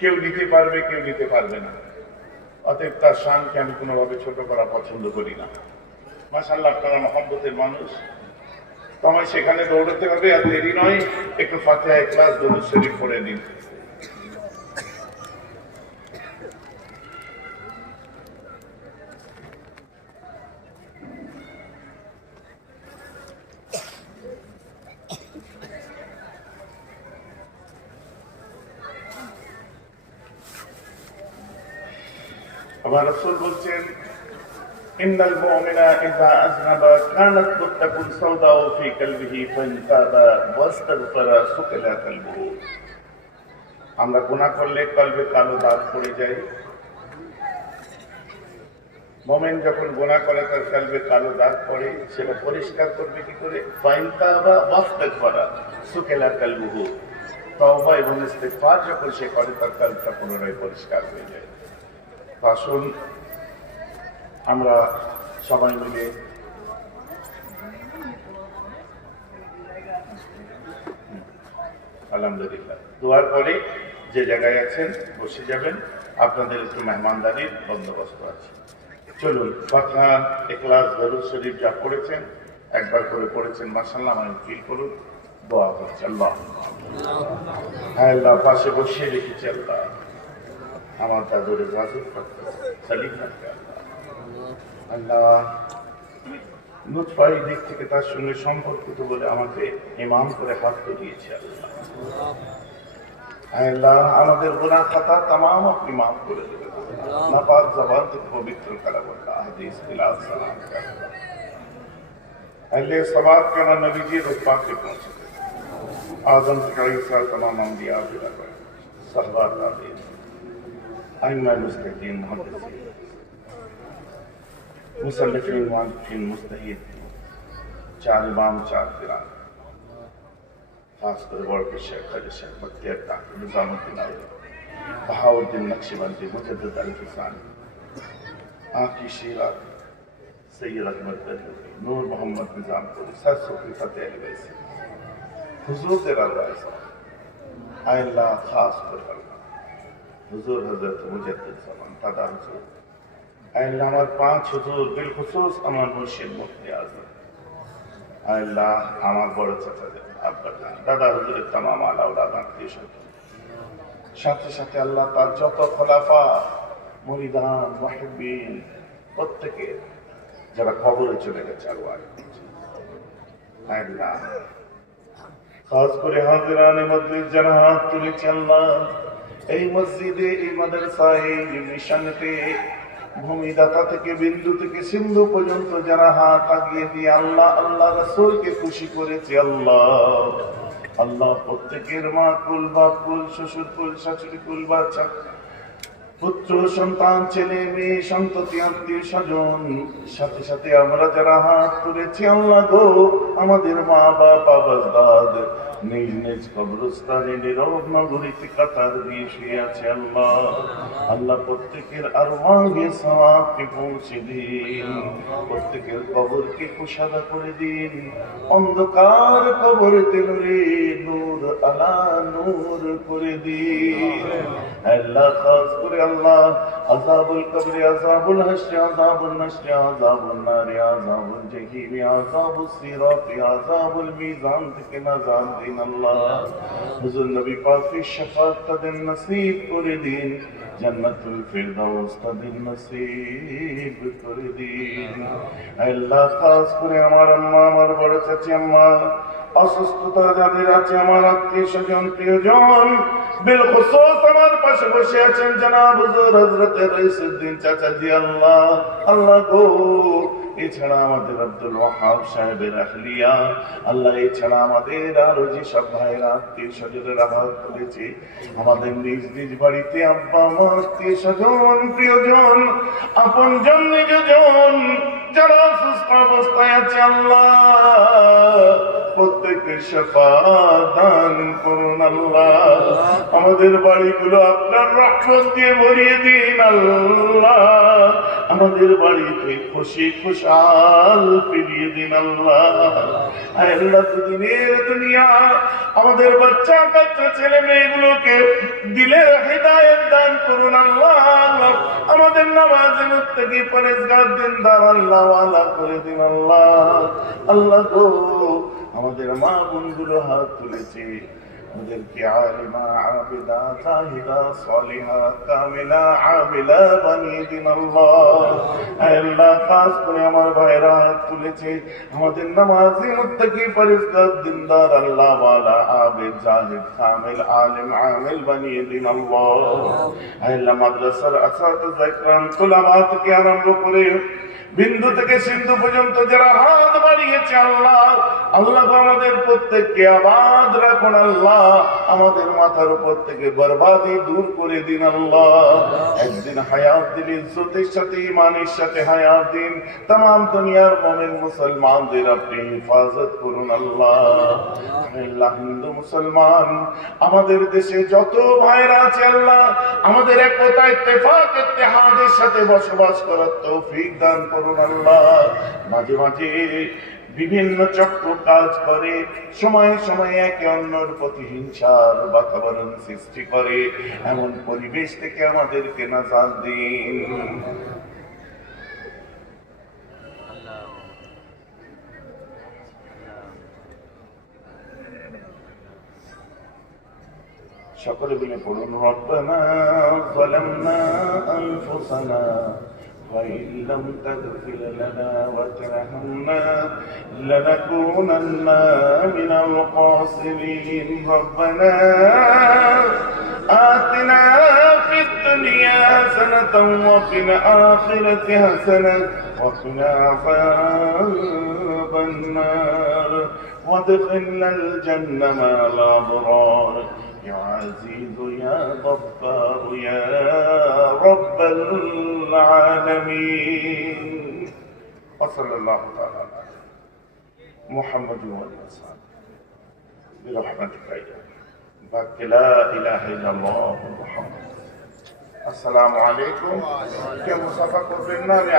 কেউ নিতে পারবে, কেউ নিতে পারবে না। অতএব তার শানকে আমি কোনোভাবে ছোট করা পছন্দ করি না। মাসাল্লাহ আপনারা মহব্বতের মানুষ। তোমায় সেখানে দৌড়াতে হবে, আর দেরি নয়। একটু ফাতে ক্লাস দরুদ শরীফ করে দিন আবার রসুল বলছেন, ইন্নাল মুমিনা ইযা কানাত ফি কলবিহি ওয়াস্তাগফারা সুকিলা আমরা গুনাহ করলে কলবে কালো দাগ পড়ে যায়। মোমেন যখন গোনা করে, তার কালবে কালো দাগ পড়ে সেটা পরিষ্কার করবে কি করে? ফাইনতা বা বস্তের করা সুকেলা কালবুহু। তবা এবং যখন সে করে, তার কালটা পুনরায় পরিষ্কার হয়ে যায়। আসুন। আমরা সবাই মিলে আলহামদুলিল্লাহ। দোয়ার পরে যে জায়গায় আছেন, বসে যাবেন। আপনাদের একটু মেহমানদারির বন্দোবস্ত আছে। চলুন, কথা একলাস দরুদ শরীফ যা পড়েছেন, একবার করে পড়েছেন মাসাল্লাহ আমি ফিল করুন। দোয়া হচ্ছে আল্লাহ। হ্যাঁ আল্লাহ, পাশে বসিয়ে রেখেছি আল্লাহ। আমার দাদুর হেফাজত করতে সালিম রাখতে আল্লাহ আল্লাহ লুৎফাই দিক থেকে তার সঙ্গে সম্পর্কিত বলে আমাকে ইমাম করে হাত দিয়েছে আল্লাহ আল্লাহ আমাদের গুনাহ খাতা তামাম আপনি মাফ করে দেবেন নাপাক জবান থেকে পবিত্র করা বললা হাদিস বিলাল সালাম अल्लाह सवाब के ना नबी जी रुतबा के पहुंचे आजम के ईसा तमाम अंबिया बिला सहबात المستقيم مقدسين مسلفين वाकिफिन मुस्तहिद चार इमाम चार फिरान खासकर वर्ल्ड के शेख हज शेख बख्तियार ताकि निज़ामुद्दीन आई बहाउद्दीन नक्शबंदी मुजद्दद अल किसानी आपकी शीरा सैयद अकबर बदलूरी नूर मोहम्मद निज़ामपुरी सरसों की फतेह वैसी हुजूर तेरा राय साहब आय अल्लाह खास पर अल्लाह হুজুর হজরত মুজাদ্দিদ জামান দাদা হুজুর। আল্লাহ আমার পাঁচ হুজুর, বিলখুসুস আমার মুর্শিদ মুফতি আজম। আল্লাহ আমার বড় চাচা আব্বা দাদা হুজুরের তামাম আলাউলাদ আত্মীয় স্বজন। সাথে সাথে আল্লাহ তার যত খলাফা, মরিদান মাহিবিন প্রত্যেকে যারা খবরে চলে গেছে আরও আল্লাহ খাস করে হাজিরানের মধ্যে যারা হাত তুলেছে আল্লাহ। এই মসজিদে, এই মাদ্রাসায়, এই মিশনতে ভূমিদাতা থেকে, বিন্দু থেকে, সিন্ধু পর্যন্ত যারা হাত আগিয়ে দিয়ে আল্লাহ আল্লাহ রসুলকে খুশি করেছে, আল্লাহ। আল্লাহ প্রত্যেকের মা কুল, বাপ কুল, শ্বশুর কুল, শাশুড়ি কুল, বাচ্চা, পুত্র, সন্তান, ছেলে, মেয়ে, সন্ততি, আত্মীয় স্বজন। সাথে সাথে আমরা যারা হাত তুলেছি, আল্লাহ গো, আমাদের মা বাবা বাজদাদ নিজ নিজ কবরস্থানে নীরব নগরীতে কাতার দিয়ে শুয়ে আছে আল্লাহ। আল্লাহ প্রত্যেকের আর আগে সমাপকে পৌঁছে দিন। প্রত্যেকের কবরকে কুশাদা করে দিন। অন্ধকার কবর তেলরে নূর আলা নূর করে দিন। আল্লাহ খাস করে আল্লাহ, আযাবুল কবরে, আযাবুল হাসরে আযাবুল নাসরে আযাবুল নারে আযাবুল জাহিমে আযাবুস সিরাতে, আযাবুল মিজান থেকে নাজাত দিন আল্লাহ। হুজুর নবী পাকের শাফাত তাদের নসিব করে দিন, জান্নাতুল ফিরদাউস তাদের নসিব করে দিন। আল্লাহ, খাস করে আমার আম্মা, আমার বড় চাচি আম্মা, অসুস্থতা যাদের আছে, আমার আত্মীয় স্বজন, প্রিয়জন বিল খুসুস আমার পাশে বসে আছেন জনাব হুজুর হযরতে রইসুদ্দিন চাচাজি আল্লাহ। আল্লাহ গো এছাড়া আমাদের আব্দুল ওয়াহাব সাহেবের আহলিয়া, আল্লাহ এছাড়া আমাদের আরও যে সব ভাইয়েরা আত্মীয় স্বজনের আঘাত করেছে, আমাদের নিজ নিজ বাড়িতে আব্বা, মা, আত্মীয় স্বজন, প্রিয়জন, আপন জন নিজজন যারা সুস্থ অবস্থায় আছে, আল্লাহ প্রত্যেক প্রত্যেককে শেফা দান করুন, আল্লাহ আমাদের বাড়িগুলো আপনার রাক্ষস দিয়ে ভরিয়ে দিন, আল্লাহ আমাদের বাড়িতে খুশি খুশাল ফিরিয়ে দিন আল্লাহ। আল্লাহ, দুদিনের দুনিয়া, আমাদের বাচ্চা কাচ্চা ছেলে মেয়েগুলোকে দিলের হৃদায়ত দান করুন আল্লাহ। আমাদের নামাজে মুত্তাকি পরেজগার, দিনদার আল্লাহ ওয়ালা করে দিন আল্লাহ। আল্লাহ গো, আমাদের মা বোনগুলো হাত তুলেছে। ওদেরকে আলিমা আবিদা তাহিদা সলিহা কামিলা আবিলা বানিয়ে দিন আল্লাহ। খাস করে আমার ভাইরা হাত তুলেছে। আমাদের নামাজি মুত্তাকি দিনদার আল্লাহ আবিদ, জাহিদ, কামিল, আলিম, আমিল বানিয়ে দিন আল্লাহ। মাদ্রাসার থেকে আরম্ভ করে বিন্দু থেকে সিন্ধু পর্যন্ত যারা হাত বাড়িয়েছে আল্লাহ আল্লাহ আমাদের প্রত্যেককে আবাদ রাখুন আল্লাহ আমাদের মাথার উপর থেকে বরবাদি দূর করে দিন আল্লাহ। একদিন হায়াত দিন ইজ্জতের সাথে ইমানের সাথে হায়াত দিন। তাম দুনিয়ার মমিন মুসলমানদের আপনি হেফাজত করুন আল্লাহ। আল্লাহ। হিন্দু মুসলমান। আমাদের দেশে যত ভাইরা আছে আল্লাহ আমাদের একতা ইত্তেফাক ইত্তেহাদের সাথে বসবাস করার তৌফিক দান করুন আল্লাহ। মাঝে মাঝে বিভিন্ন চক্র কাজ করে সময়ে সময়ে একে অন্যর প্রতি হিংসার বাতাবরণ সৃষ্টি করে এমন পরিবেশ থেকে আমাদেরকে নাজাত দিন সকলে মিলে পড়ুন রব্বানা ظلمنا أنفسنا وإن لم تغفر لنا وترحمنا لنكونن من الخاسرين ربنا آتنا في الدنيا حسنة وفي الآخرة حسنة وقنا عذاب النار. وادخلنا الجنة مع الأبرار. يا عزيز يا غفار يا رب العالمين. وصلى الله تعالى على محمد وسلم برحمتك يا بك لا إله إلا الله محمد. السلام عليكم. كم صفقوا في النار